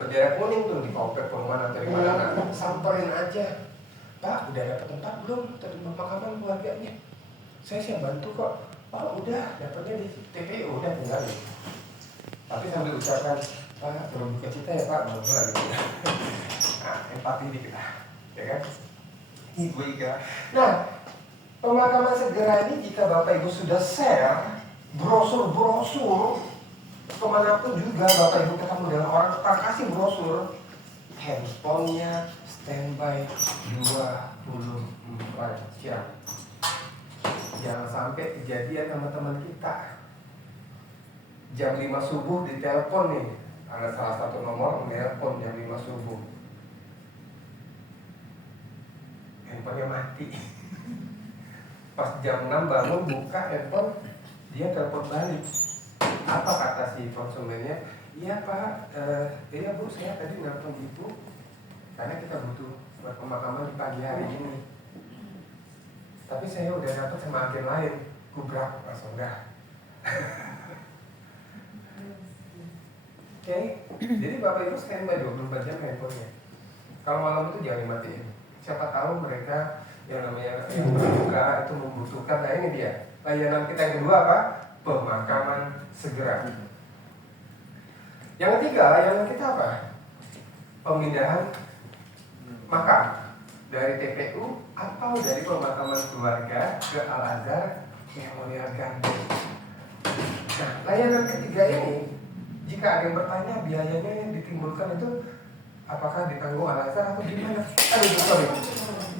bendera kuning tuh di komplek perumahan atau di mana, samperin aja, Pak udah dapat tempat belum untuk pemakaman keluarganya? Saya siap bantu kok. Pak udah dapatnya di TPU, udah tinggal. Tapi sambil ucapkan, Pak berduka cita ya Pak, bagus lagi. Nah, empati dikit lah, ya kan? Ibu Ika. Nah, pemakaman segera ini jika Bapak Ibu sudah share brosur-brosur kemanapun juga Bapak Ibu ketemu dengan orang, kita kasih brosur, handphonenya standby 24 jam. Jangan sampai kejadian sama teman kita jam 5 subuh ditelepon nih, ada salah satu nomor menelpon jam 5 subuh, handphonenya mati. Pas jam 6 bangun buka handphone, dia telepon balik. Apa kata si konsumennya? Iya Pak, iya Bu, saya tadi nelpon Ibu karena kita butuh buat pemakaman di pagi hari ini. Tapi saya udah dapat sama agen lain, kubrak langsung dah. Oke, jadi Bapak Ibu standby 24 jam handphonenya. Kalau malam itu jangan dimatiin. Siapa tahu mereka yang namanya yang berduka itu membutuhkan. Nah ini dia layanan kita yang kedua apa? Pemakaman segera. Yang ketiga layanan kita apa? Pemindahan makam dari TPU atau dari pemakaman keluarga ke Al-Azhar Memorial Garden. Nah, layanan ketiga ini, jika ada yang bertanya biayanya yang ditimbulkan itu apakah ditanggung Al-Azhar atau gimana? Sorry.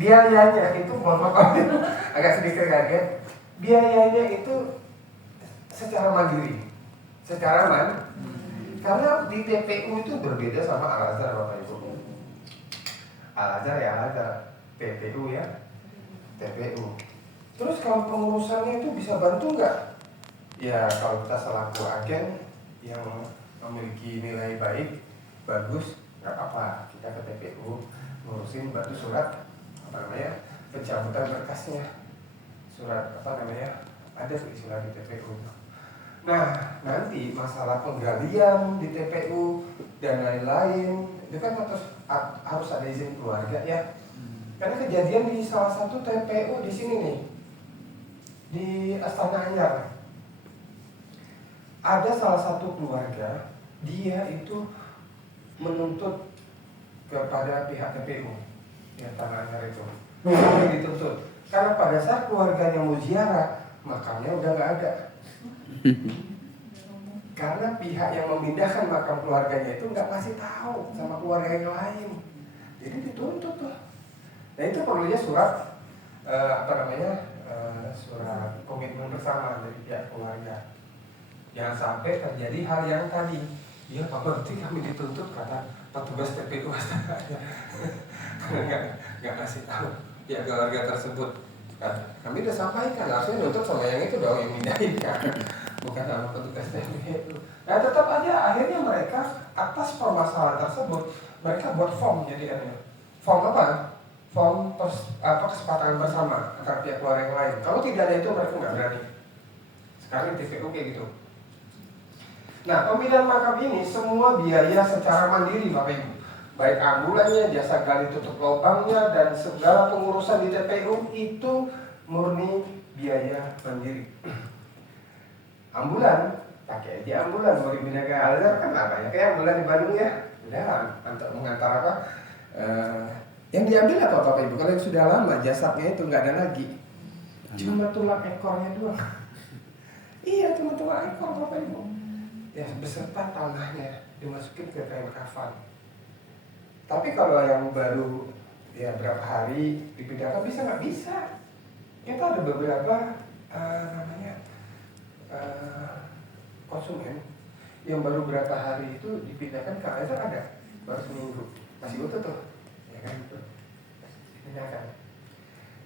Biayanya itu, mohon maaf, agak sedikit kaget. Biayanya itu secara mandiri, karena di TPU itu berbeda sama Al-Azhar Bapak Ibu. Al-Azhar ya Al-Azhar, TPU ya TPU. Terus kalau pengurusannya itu bisa bantu nggak? Ya kalau kita selaku agen yang memiliki nilai baik, bagus, nggak apa-apa. Kita ke TPU ngurusin bantu surat pencabutan berkasnya, surat ada istilah di TPU. Nah nanti masalah penggalian di TPU dan lain-lain itu kan harus ada izin keluarga ya. Karena kejadian di salah satu TPU di sini nih, di Astana Anyar, ada salah satu keluarga, dia itu menuntut kepada pihak TPU di Astana Anyar itu, dituntut karena pada saat keluarganya mau ziarah, makamnya udah nggak ada. Karena pihak yang memindahkan makam keluarganya itu nggak ngasih tahu sama keluarga yang lain, jadi dituntut tuh. Nah itu perlunya surat surat komitmen bersama dari pihak keluarga. Jangan sampai terjadi hal yang tadi. Ya Pak berarti kami dituntut kata petugas TPU karena nggak kasih tahu pihak keluarga tersebut. Kami udah sampaikan, harusnya nuntut sama yang itu dong yang mindahin kan, bukan sama petugas TPU. Nah tetap aja akhirnya mereka atas permasalahan tersebut mereka buat form, jadi form apa? Form kesepakatan bersama antara pihak keluarga yang lain. Kalau tidak ada itu mereka nggak berani. Sekarang TPU kayak gitu. Nah pemindahan makam ini semua biaya secara mandiri Bapak Ibu. Baik ambulannya, jasa gali tutup lubangnya, dan segala pengurusan di TPU itu murni biaya mandiri. Ambulan, pakai aja ambulan, mau dipindah ke Al-Azhar kan apa ya? Kayak ambulan di Bandung ya, udah untuk mengantar apa? Yang diambil apa Bapak Ibu? Kalau yang sudah lama jasadnya itu nggak ada lagi, cuma tulang ekornya doang. Iya, cuma tulang ekor Bapak Ibu. Ya beserta tanahnya dimasukin ke kain kafan. Tapi kalau yang baru ya berapa hari dipindahkan bisa nggak bisa? Kita ada beberapa konsumen yang baru berapa hari itu dipindahkan ke Al-Azhar, ada baru seminggu masih utuh tuh, ya kan? Dipindahkan.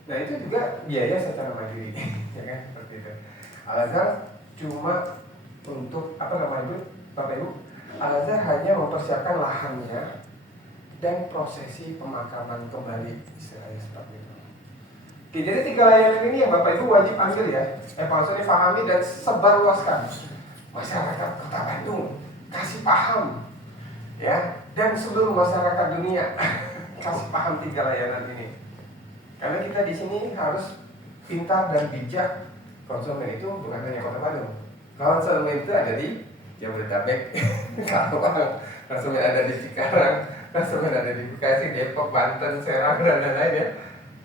Nah itu juga biaya secara mandiri, ya kan? Seperti itu. Al-Azhar cuma untuk Bapak Ibu, Al-Azhar hanya mempersiapkan lahannya dan prosesi pemakaman kembali, istilahnya seperti itu. Oke, jadi 3 layanan ini yang Bapak Ibu wajib ambil ya, maksudnya pahami dan sebarluaskan. Masyarakat Kota Bandung kasih paham, ya dan seluruh masyarakat dunia kasih paham 3 layanan ini. Karena kita di sini harus pintar dan bijak. Konsumen itu bukan hanya Kota Bandung. Konsumen itu ada di Jabodetabek, Karawang, konsumen ada di Cikarang, konsumen ada di Bekasi, Depok, Banten, Serang, dan lain-lain ya.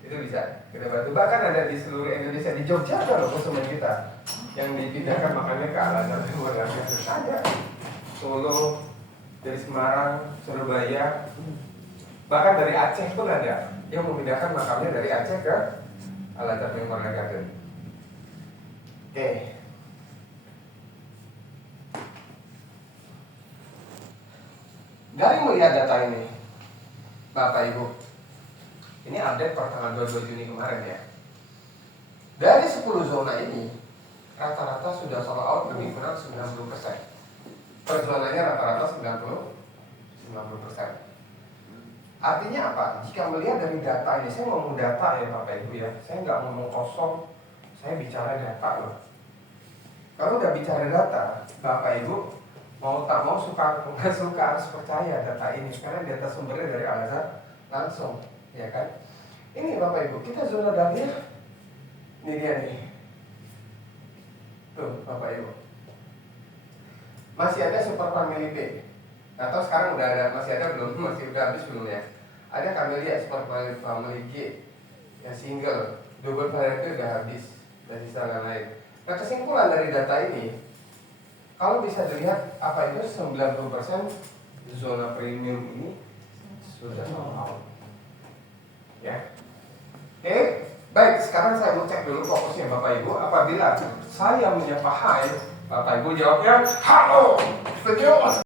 Itu bisa kita bantu. Bahkan ada di seluruh Indonesia, di Jogja ada loh konsumen kita yang dipindahkan makannya ke Al-Azhar Timur dan ada. Solo, dari Semarang, Surabaya, bahkan dari Aceh pun ada yang memindahkan makamnya dari Aceh ke Al-Azhar Memorial Garden. Oke. Dari melihat data ini, Bapak Ibu, ini update per tanggal 22 Juni kemarin ya. Dari 10 zona ini, rata-rata sudah sold out lebih kurang 90%. Per zonanya rata-rata 90%. Artinya apa? Jika melihat dari data ini, saya ngomong data ya Bapak Ibu ya, saya nggak ngomong kosong, saya bicara data loh. Kalau udah bicara data, Bapak Ibu mau tak mau suka nggak suka harus percaya data ini, karena data sumbernya dari Al-Azhar langsung, ya kan? Ini Bapak Ibu, kita zona Dahlia, ini dia nih, tuh Bapak Ibu. Masih ada Super Family P. Atau sekarang udah ada, masih ada belum? Masih udah habis belum ya? Ada Camellia Super Family G yang single, double variety udah habis, dan sisa lain. Nah kesimpulan dari data ini, kalau bisa dilihat apa itu 90% zona premium ini sudah sold out. Ya. Oke, baik. Sekarang saya mau cek dulu fokusnya Bapak Ibu. Apabila saya menyapa hai, Bapak Ibu jawabnya halo. Setuju?